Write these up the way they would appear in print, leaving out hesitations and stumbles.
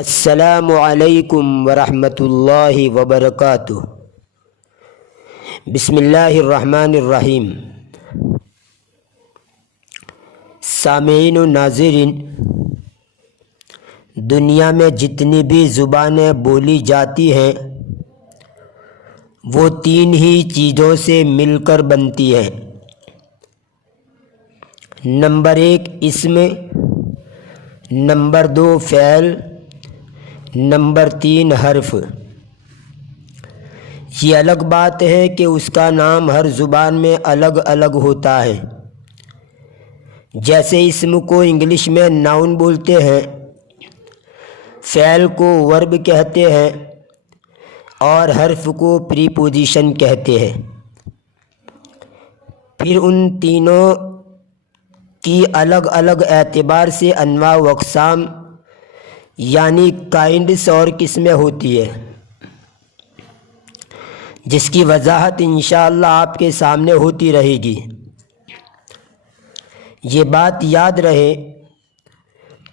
السلام علیکم ورحمۃ اللہ وبرکاتہ۔ بسم اللہ الرحمن الرحیم۔ سامعین و ناظرین، دنیا میں جتنی بھی زبانیں بولی جاتی ہیں وہ تین ہی چیزوں سے مل کر بنتی ہیں۔ نمبر 1 اسم، نمبر 2 فعل، نمبر 3 حرف۔ یہ الگ بات ہے کہ اس کا نام ہر زبان میں الگ الگ ہوتا ہے۔ جیسے اسم کو انگلش میں ناؤن بولتے ہیں، فعل کو ورب کہتے ہیں اور حرف کو پریپوزیشن کہتے ہیں۔ پھر ان تینوں کی الگ الگ اعتبار سے انواع و اقسام یعنی کائنڈس اور قسمیں ہوتی ہے، جس کی وضاحت انشاءاللہ آپ کے سامنے ہوتی رہے گی۔ یہ بات یاد رہے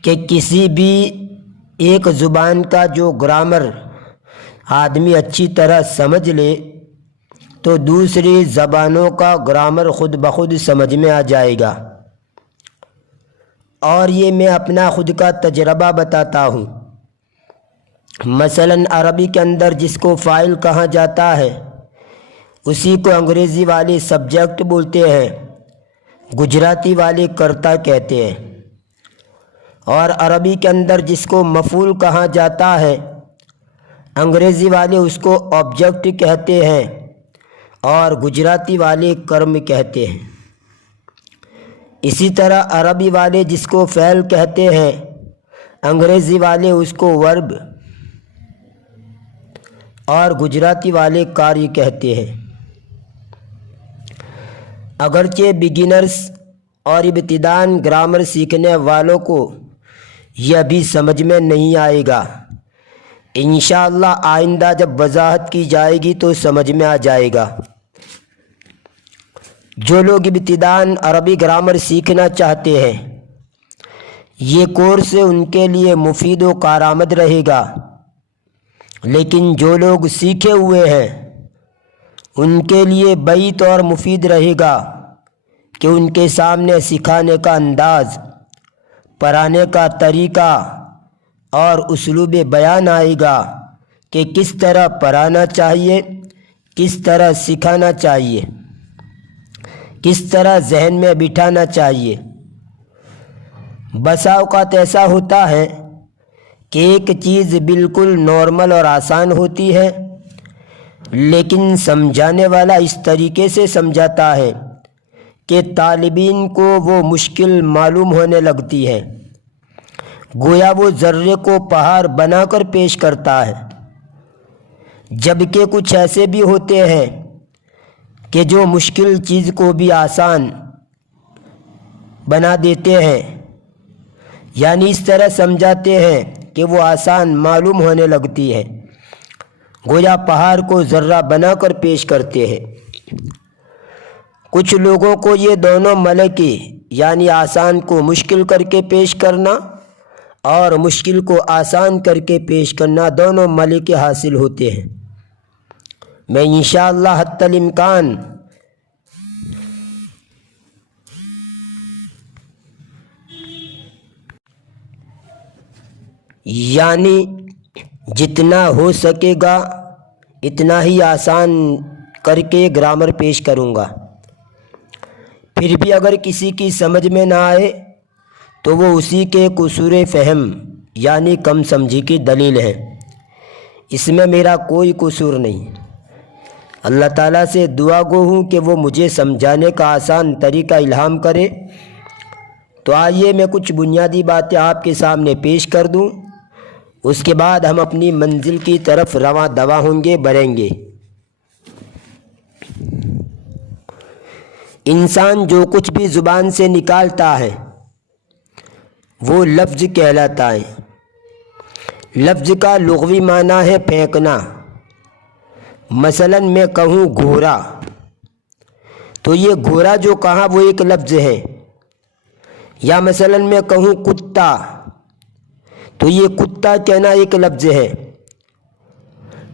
کہ کسی بھی ایک زبان کا جو گرامر آدمی اچھی طرح سمجھ لے تو دوسری زبانوں کا گرامر خود بخود سمجھ میں آ جائے گا۔ اور یہ میں اپنا خود کا تجربہ بتاتا ہوں۔ مثلاً عربی کے اندر جس کو فاعل کہا جاتا ہے اسی کو انگریزی والے سبجیکٹ بولتے ہیں، گجراتی والے کرتا کہتے ہیں۔ اور عربی کے اندر جس کو مفعول کہا جاتا ہے انگریزی والے اس کو آبجیکٹ کہتے ہیں اور گجراتی والے کرم کہتے ہیں۔ اسی طرح عربی والے جس کو فعل کہتے ہیں انگریزی والے اس کو ورب اور گجراتی والے کاریہ کہتے ہیں۔ اگرچہ بگنرز اور ابتدائن گرامر سیکھنے والوں کو یہ ابھی سمجھ میں نہیں آئے گا، انشاءاللہ آئندہ جب وضاحت کی جائے گی تو سمجھ میں آ جائے گا۔ جو لوگ ابتدائن عربی گرامر سیکھنا چاہتے ہیں یہ کورس ان کے لیے مفید و کارآمد رہے گا، لیکن جو لوگ سیکھے ہوئے ہیں ان کے لیے بعید اور مفید رہے گا کہ ان کے سامنے سکھانے کا انداز، پڑھانے کا طریقہ اور اسلوب بیان آئے گا کہ کس طرح پڑھانا چاہیے، کس طرح سکھانا چاہیے، کس طرح ذہن میں بٹھانا چاہیے۔ بسا اوقات ایسا ہوتا ہے کہ ایک چیز بالکل نارمل اور آسان ہوتی ہے لیکن سمجھانے والا اس طریقے سے سمجھاتا ہے کہ طالبین کو وہ مشکل معلوم ہونے لگتی ہے، گویا وہ ذرے کو پہاڑ بنا کر پیش کرتا ہے۔ جبکہ کچھ ایسے بھی ہوتے ہیں کہ جو مشکل چیز کو بھی آسان بنا دیتے ہیں، یعنی اس طرح سمجھاتے ہیں کہ وہ آسان معلوم ہونے لگتی ہے، گویا پہاڑ کو ذرہ بنا کر پیش کرتے ہیں۔ کچھ لوگوں کو یہ دونوں ملکے یعنی آسان کو مشکل کر کے پیش کرنا اور مشکل کو آسان کر کے پیش کرنا دونوں ملکے حاصل ہوتے ہیں۔ میں انشاءاللہ حتی الامکان یعنی جتنا ہو سکے گا اتنا ہی آسان کر کے گرامر پیش کروں گا۔ پھر بھی اگر کسی کی سمجھ میں نہ آئے تو وہ اسی کے قصور فہم یعنی کم سمجھی کی دلیل ہے، اس میں میرا کوئی قصور نہیں۔ اللہ تعالیٰ سے دعا گو ہوں کہ وہ مجھے سمجھانے کا آسان طریقہ الہام کرے۔ تو آئیے میں کچھ بنیادی باتیں آپ کے سامنے پیش کر دوں، اس کے بعد ہم اپنی منزل کی طرف رواں دواں ہوں گے، بڑھیں گے۔ انسان جو کچھ بھی زبان سے نکالتا ہے وہ لفظ کہلاتا ہے۔ لفظ کا لغوی معنی ہے پھینکنا۔ مثلاً میں کہوں گھوڑا تو یہ گھوڑا جو کہا وہ ایک لفظ ہے، یا مثلاً میں کہوں کتا تو یہ کتا کہنا ایک لفظ ہے۔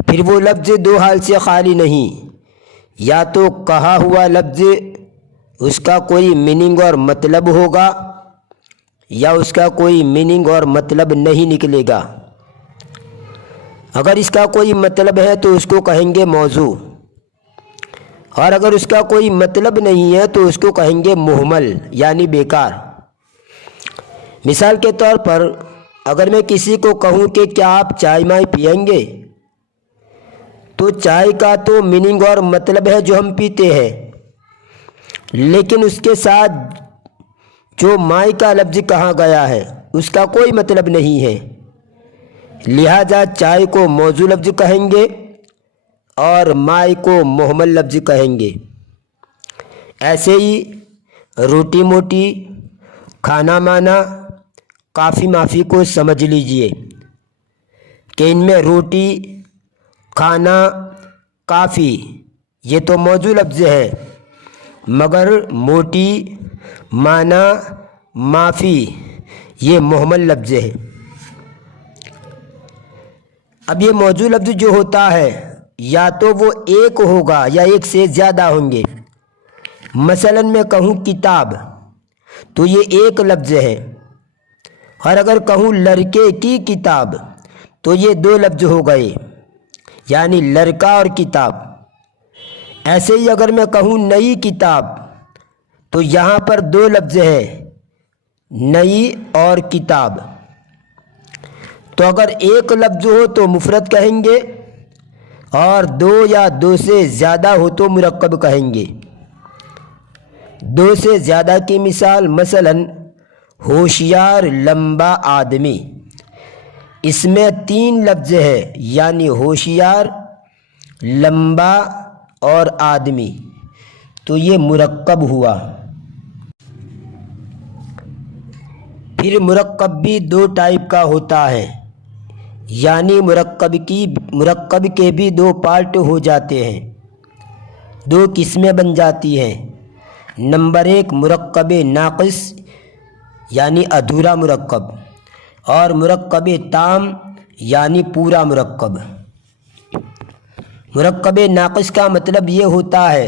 پھر وہ لفظ دو حال سے خالی نہیں، یا تو کہا ہوا لفظ اس کا کوئی میننگ اور مطلب ہوگا، یا اس کا کوئی میننگ اور مطلب نہیں نکلے گا۔ اگر اس کا کوئی مطلب ہے تو اس کو کہیں گے موضوع، اور اگر اس کا کوئی مطلب نہیں ہے تو اس کو کہیں گے مہمل یعنی بیکار۔ مثال کے طور پر اگر میں کسی کو کہوں کہ کیا آپ چائے مائے پئیں گے، تو چائے کا تو میننگ اور مطلب ہے جو ہم پیتے ہیں، لیکن اس کے ساتھ جو مائے کا لفظ کہا گیا ہے اس کا کوئی مطلب نہیں ہے، لہذا چائے کو موضوع لفظ کہیں گے اور مائے کو مہمل لفظ کہیں گے۔ ایسے ہی روٹی موٹی، کھانا مانا، کافی مافی کو سمجھ لیجئے کہ ان میں روٹی، کھانا، کافی یہ تو موضوع لفظ ہے، مگر موٹی، مانا، مافی یہ مہمل لفظ ہے۔ اب یہ موضوع لفظ جو ہوتا ہے یا تو وہ ایک ہوگا یا ایک سے زیادہ ہوں گے۔ مثلا میں کہوں کتاب تو یہ ایک لفظ ہے، اور اگر کہوں لڑکے کی کتاب تو یہ دو لفظ ہو گئے، یعنی لڑکا اور کتاب۔ ایسے ہی اگر میں کہوں نئی کتاب تو یہاں پر دو لفظ ہے، نئی اور کتاب۔ تو اگر ایک لفظ ہو تو مفرد کہیں گے، اور دو یا دو سے زیادہ ہو تو مرکب کہیں گے۔ دو سے زیادہ کی مثال مثلا ہوشیار لمبا آدمی، اس میں تین لفظ ہے، یعنی ہوشیار، لمبا اور آدمی، تو یہ مرکب ہوا۔ پھر مرکب بھی دو ٹائپ کا ہوتا ہے، یعنی مرکب کے بھی دو پارٹ ہو جاتے ہیں، دو قسمیں بن جاتی ہیں۔ نمبر ایک مرکب ناقص یعنی ادھورا مرکب، اور مرکب تام یعنی پورا مرکب۔ مرکب ناقص کا مطلب یہ ہوتا ہے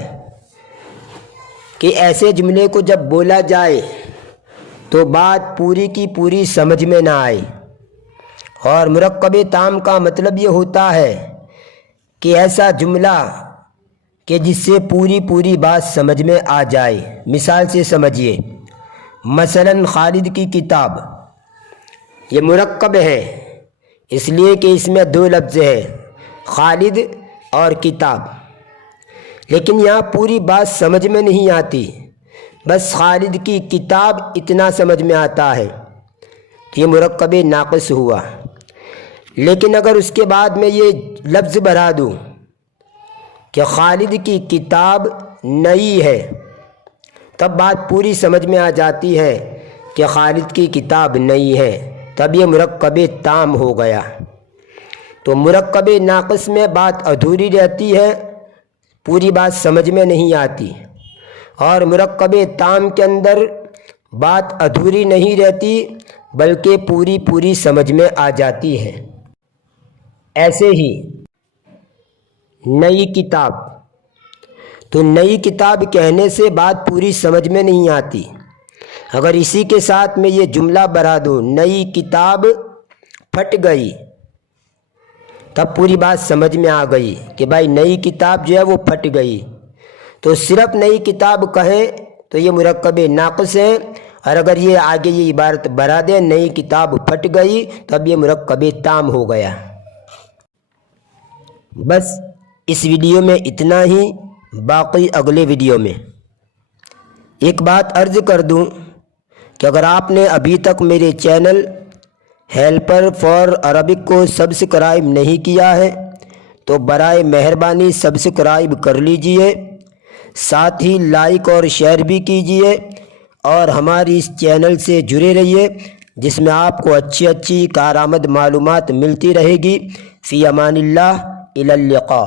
کہ ایسے جملے کو جب بولا جائے تو بات پوری کی پوری سمجھ میں نہ آئے، اور مرکب تام کا مطلب یہ ہوتا ہے کہ ایسا جملہ کہ جس سے پوری بات سمجھ میں آ جائے۔ مثال سے سمجھیے، مثلا خالد کی کتاب، یہ مرکب ہے اس لیے کہ اس میں دو لفظ ہے، خالد اور کتاب، لیکن یہاں پوری بات سمجھ میں نہیں آتی، بس خالد کی کتاب اتنا سمجھ میں آتا ہے، تو یہ مرکب ناقص ہوا۔ لیکن اگر اس کے بعد میں یہ لفظ بڑھا دوں کہ خالد کی کتاب نئی ہے، تب بات پوری سمجھ میں آ جاتی ہے کہ خالد کی کتاب نئی ہے، تب یہ مرکب تام ہو گیا۔ تو مرکب ناقص میں بات ادھوری رہتی ہے، پوری بات سمجھ میں نہیں آتی، اور مرکب تام کے اندر بات ادھوری نہیں رہتی بلکہ پوری سمجھ میں آ جاتی ہے۔ ایسے ہی نئی کتاب، تو نئی کتاب کہنے سے بات پوری سمجھ میں نہیں آتی، اگر اسی کے ساتھ میں یہ جملہ بڑھا دوں نئی کتاب پھٹ گئی، تب پوری بات سمجھ میں آ گئی کہ بھائی نئی کتاب جو ہے وہ پھٹ گئی۔ تو صرف نئی کتاب کہیں تو یہ مرکب ناقص ہے، اور اگر یہ آگے یہ عبارت بڑھا دیں نئی کتاب پھٹ گئی تب یہ مرکب تام ہو گیا۔ بس اس ویڈیو میں اتنا ہی، باقی اگلے ویڈیو میں۔ ایک بات عرض کر دوں کہ اگر آپ نے ابھی تک میرے چینل ہیلپر فار عربک کو سبسکرائب نہیں کیا ہے تو برائے مہربانی سبسکرائب کر لیجئے، ساتھ ہی لائک اور شیئر بھی کیجئے، اور ہماری اس چینل سے جڑے رہیے جس میں آپ کو اچھی کارآمد معلومات ملتی رہے گی۔ فی امان اللہ، الی اللقاء۔